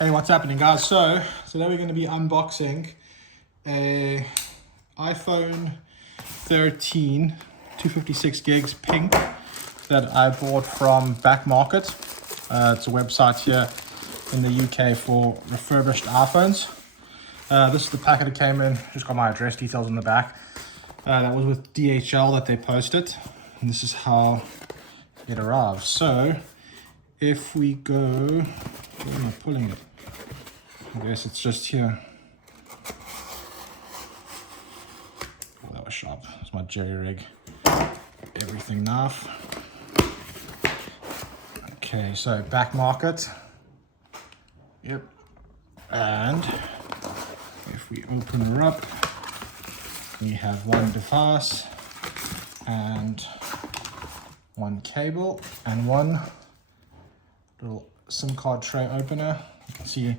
Hey, what's happening, guys? So today we're going to be unboxing a iPhone 13 256 gigs pink that I bought from Backmarket. It's a website here in the UK for refurbished iPhones. This is the packet it came in. Just got my address details on the back. That was with DHL that they posted, and this is how it arrived. So if we go, where am I pulling it? I guess it's just here. Oh, that was sharp. It's my jerry rig. Everything naff. Okay, so Backmarket. Yep. And if we open her up, we have one device and one cable and one little SIM card tray opener. You can see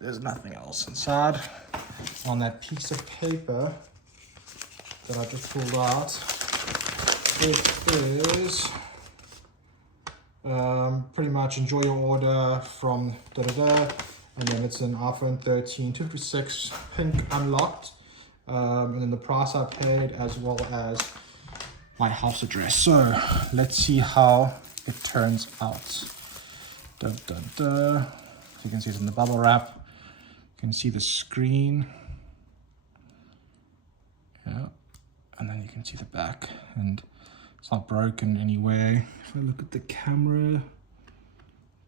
there's nothing else inside. On that piece of paper that I just pulled out, it is pretty much enjoy your order from da-da-da, and then it's an iPhone 13 256 pink unlocked, and then the price I paid as well as my house address. So let's see how it turns out. Dun, dun, dun. So you can see it's in the bubble wrap. You can see the screen. Yeah, and then you can see the back, and it's not broken anyway. If I look at the camera,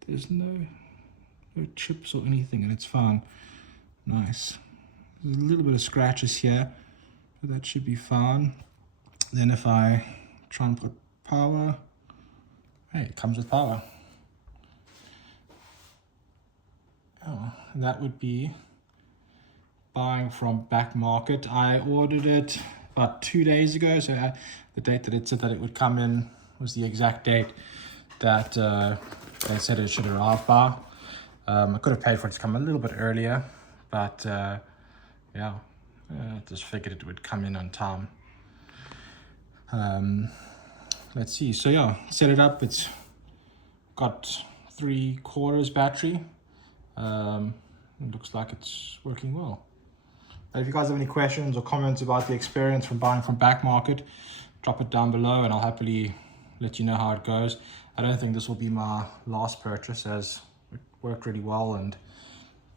there's no chips or anything, and it's fine. Nice. There's a little bit of scratches here, but that should be fine. Then if I try and put power, hey, it comes with power. Oh, that would be buying from Backmarket. I ordered it about 2 days ago, so the date that it said that it would come in was the exact date that they said it should arrive by. I could have paid for it to come a little bit earlier, but yeah, I just figured it would come in on time. Let's see. So yeah, set it up. It's got 3/4 battery. It looks like it's working well. But if you guys have any questions or comments about the experience from buying from Backmarket, drop it down below and I'll happily let you know how it goes. I don't think this will be my last purchase, as it worked really well, and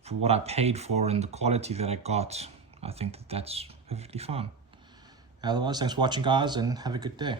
for what I paid for and the quality that I got, I think that that's perfectly fine. Otherwise, thanks for watching, guys, and have a good day.